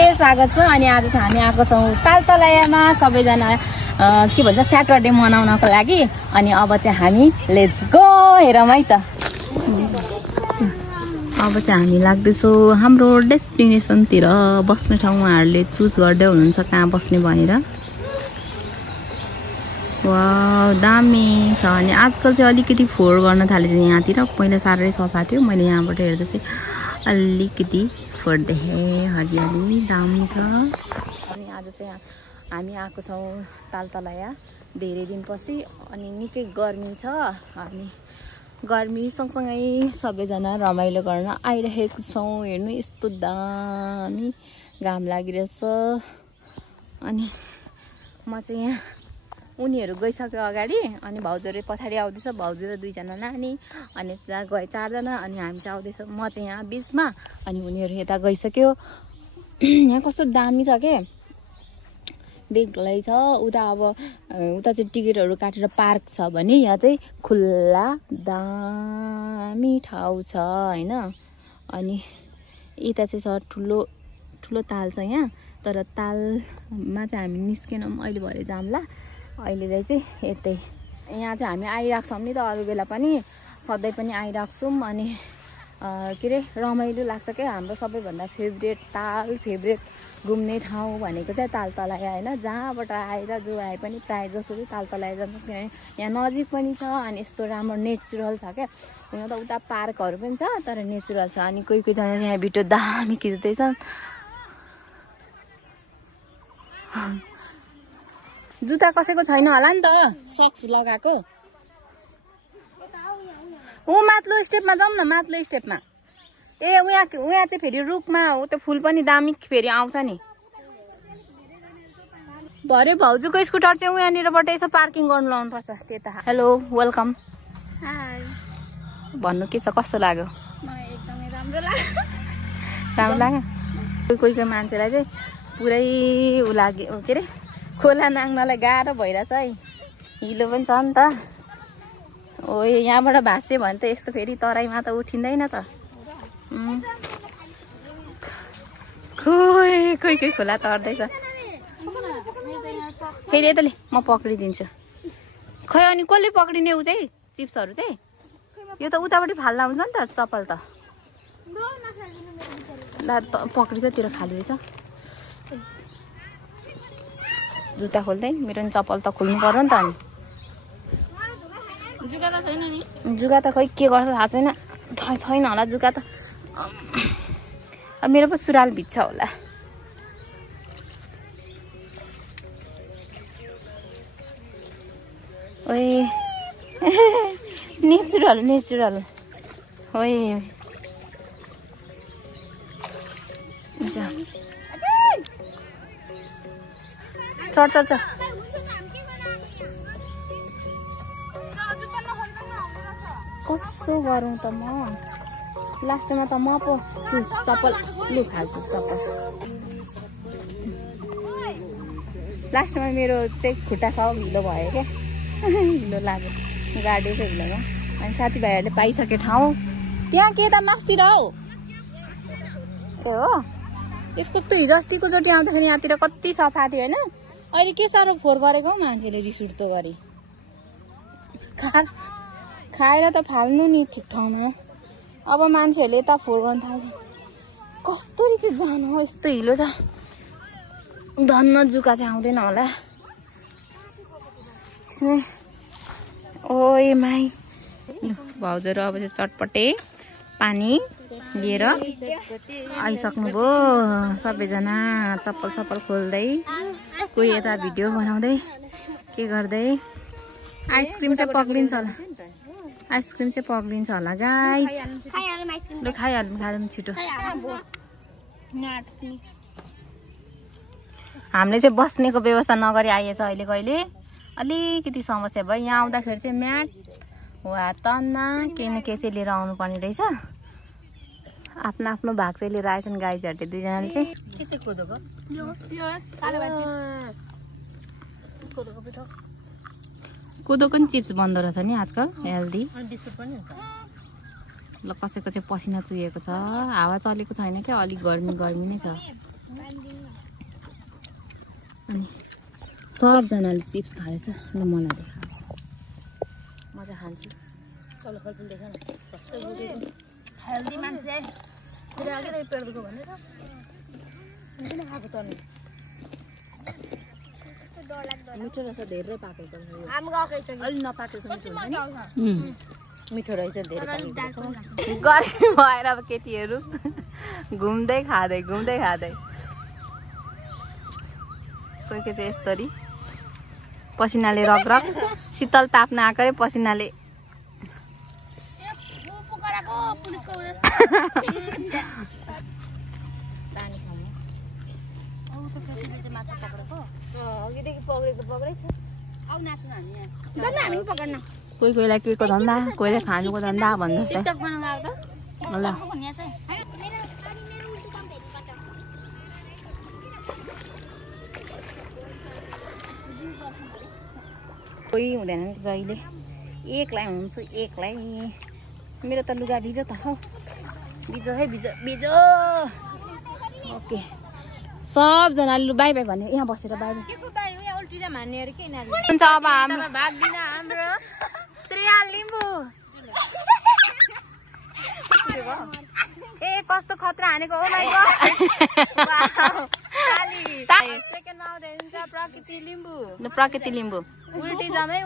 स्वागत छ। अनि आज चाहिँ हामी आएको छौँ तालतलायामा सबैजना के भन्छ स्याटरडे मनाउनको लागि। अनि अब चाहिँ हामी लेट्स गो हेरौँ है त। अब चाहिँ हामी लाग्दैछौँ हाम्रो डेस्टिनेसनतिर बस्ने ठाउँ उहाँहरूले चुज गर्दै हुनुहुन्छ कहाँ बस्ने भनेर। वाउ दामी छ। अनि आजकल चाहिँ अलिकति फोहोर गर्न थालेछ यहाँतिर, पहिला साह्रै सफा थियो। मैले यहाँबाट हेर्दा चाहिँ अलिकति फोहोर देखेँ, हरियाली दामी छ। अनि आज चाहिँ हामी आएको छौँ तालतलाया धेरै दिनपछि। अनि निकै गर्मी छ, हामी गर्मी सँगसँगै सबैजना रमाइलो गर्न आइरहेको छौँ। हेर्नु यस्तो दामी घाम लागिरहेछ। अनि म चाहिँ यहाँ उनीहरू गइसक्यो अगाडि, अनि भाउजूले पछाडि आउँदैछ, भाउजू र दुईजना नानी। अनि त्यहाँ गए चारजना, अनि हामी चाहिँ आउँदैछ। म चाहिँ यहाँ बिचमा, अनि उनीहरू यता गइसक्यो। यहाँ कस्तो दामी छ के, बेग्लै छ। उता अब उता चाहिँ टिकटहरू काटेर पार्क छ भने यहाँ चाहिँ खुल्ला दामी ठाउँ छ होइन। अनि यता चाहिँ छ ठुलो ठुलो ताल छ यहाँ, तर तालमा चाहिँ हामी निस्केनौँ, अहिले भरे जाम्ला। अहिले चाहिँ यतै यहाँ चाहिँ हामी आइरहेको छौँ नि त, अरू बेला पनि सधैँ पनि आइरहेको छौँ। अनि के अरे रमाइलो लाग्छ क्या। हाम्रो सबैभन्दा फेभरेट ताल, फेभरेट घुम्ने ठाउँ भनेको चाहिँ तालतलाया होइन। जहाँबाट आएर जो आए पनि प्रायः जस्तो चाहिँ तालतलाया जान्छ, किनभने यहाँ नजिक पनि छ। अनि यस्तो राम्रो नेचुरल छ क्या। हुन त उता पार्कहरू पनि छ, तर नेचुरल छ। अनि कोही कोहीजना यहाँ भिडियो दामी खिच्दैछन्। जुत्ता कसैको छैन होला नि त, सक्स लगाएको। ऊ माथिल्लो स्टेपमा जाउँ न, माथिल्लो स्टेपमा। ए उहाँ चाहिँ फेरि रुखमा हो, त्यो फुल पनि दामी फेरि आउँछ नि। भरे भाउजूको स्कुटर चाहिँ उहाँनिरबाट यसो पार्किङ गर्नु लाउनुपर्छ त्यता। Hello welcome. भन्नु के छ, कस्तो लाग्यो? एकदमै राम्रो लाग्यो। राम्रो लाग्यो। कोही मान्छेलाई चाहिँ पुरै उ लाग्यो, के अरे खोला नाङ्नलाई गाह्रो भइरहेछ है। हिलो पनि छ नि त। ओ यहाँबाट भाँस्यो भने त यस्तो फेरि तराईमा त उठिँदैन त। कोही खोला तर्दैछ फेरि यताले। म पक्रिदिन्छु। खै अनि कसले पक्रिने ऊ चाहिँ चिप्सहरू चाहिँ? यो त उतापट्टि फाल्दा हुन्छ नि त चप्पल त। ला पक्रिन्छ, तिर खाली रहेछ। जुत्ता खोल्दै मेरो नि चप्पल त खोल्नु पर्यो नि त। अनि जुगा त छैन नि। जुगा त खै के गर्छ थाहा छैन, छैन होला जुगा त। अब मेरो पो सुराल भिज्छ होला। ओए नेचुरल नेचुरल ओए चढ चढ चढ। कसो गरौँ त म लास्टमा त म पो चप्पल लु खाल्छु चप्पल। लास्टमा मेरो चाहिँ खुट्टा सब हिलो भयो क्या, हिलो लाग्यो गाडीको हिलोमा। अनि साथीभाइहरूले पाइसके ठाउँ त्यहाँ के त मास्तिर हौ। ए हो यसको त हिजो अस्तिको चोटि आउँदाखेरि यहाँतिर कति सफा थियो होइन। अहिले के साह्रो फोहोर गरेको हौ मान्छेले, रिस उठ्दो गरी। खाएर त फाल्नु नि ठिक ठाउँमा। अब मान्छेहरूले यता फोहोर गर्न थाल्छ। कस्तरी चाहिँ जानु हो, यस्तो हिलो छ। धन्न जुका चाहिँ आउँदैन होला। ओए माई भाउजूहरू अब चाहिँ चटपटे पानी लिएर आइसक्नुभयो। सबैजना चप्पल सप्पल खोल्दै, कोही यता भिडियो बनाउँदै के गर्दै। आइसक्रिम चाहिँ पक्लिन्छ होला, आइसक्रिम चाहिँ पक्लिन्छ होला गाइस। ल खाइहालौँ छिटो। हामीले चाहिँ बस्नेको व्यवस्था नगरी आइएछ अहिले। कहिले अलिकति समस्या भयो। यहाँ आउँदाखेरि चाहिँ म्याट वा तन्ना केही न केही चाहिँ लिएर आउनु पर्ने रहेछ। आफ्नो आफ्नो भाग चाहिँ लिएर आएछन् गाइजहरूले दुईजनाले चाहिँ। के चाहिँ कोदोको कोदोको नि चिप्स बन्द रहेछ नि आजकल, हेल्दी। बिस्कुट पनि हुन्छ। ल कसैको चाहिँ पसिना चुहेको छ, हावा चलेको छैन क्या, अलिक गर्मी गर्मी नै छ। अनि सबजनाले चिप्स खाँदैछ र मलाई देखा म चाहिँ खान्छु चलो खर्चुन देखा न कस्तो हेल्दी मान्छे फेरि अघि नै पेट दुख्यो भने त किन खाएको त नि मिठो रहेछ धेरै पाकेको अलि नपाकेको मिठो हुन्छ नि मिठो रहेछ धेरै पाकेको गर्मी भएर अब केटीहरू घुम्दै खाँदै कोही चाहिँ यस्तरी पसिनाले रगरग शीतल ताप्न आएको रे पसिनाले कोही कोहीलाई के को धन्दा कोहीले खानुको धन्दा भन्नु ल कोही हुँदैन जहिले एक्लै हुन्छु एक्लै मेरो त लुगा भिजो त हौ भिजो है भिजो ओके सबजनाले लु बाई बाई भन्यो यहाँ बसेर बाई हुन्छ अब हाम्रो श्रेया लिम्बू ए कस्तो खतरा हानेको हो माइ गॉड सेकेन्डमा आउँदैछ प्रकृति लिम्बू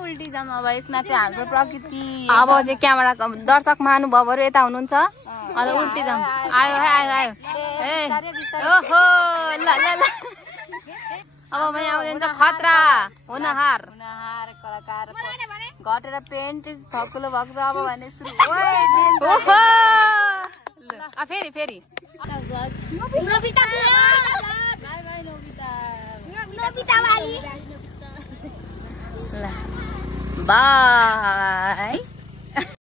उल्टी जाम अब यसमा चाहिँ हाम्रो प्रकृति अब चाहिँ क्यामेरा दर्शक महानुभावहरू यता हुनुहुन्छ अनि उल्टी जाम आयो ए ओहो ल अब भाइ आउँदैछ खतरा हुनहार कलाकार घटेर पेन्ट ठकुलो भएको छ अब भने ओहो फेरि बाई